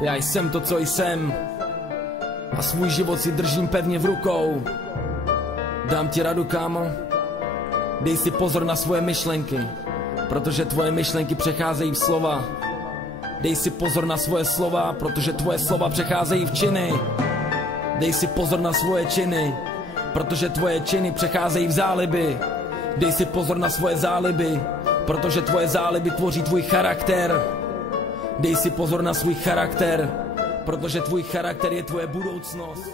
Já jsem to, co jsem, a svůj život si držím pevně v rukou. Dám ti radu, kámo, dej si pozor na svoje myšlenky, protože tvoje myšlenky přecházejí v slova. Dej si pozor na svoje slova, protože tvoje slova přecházejí v činy. Dej si pozor na svoje činy, protože tvoje činy přecházejí v záliby. Dej si pozor na svoje záliby, protože tvoje záliby tvoří tvůj charakter. Dej si pozor na svůj charakter, protože tvůj charakter je tvoje budoucnost.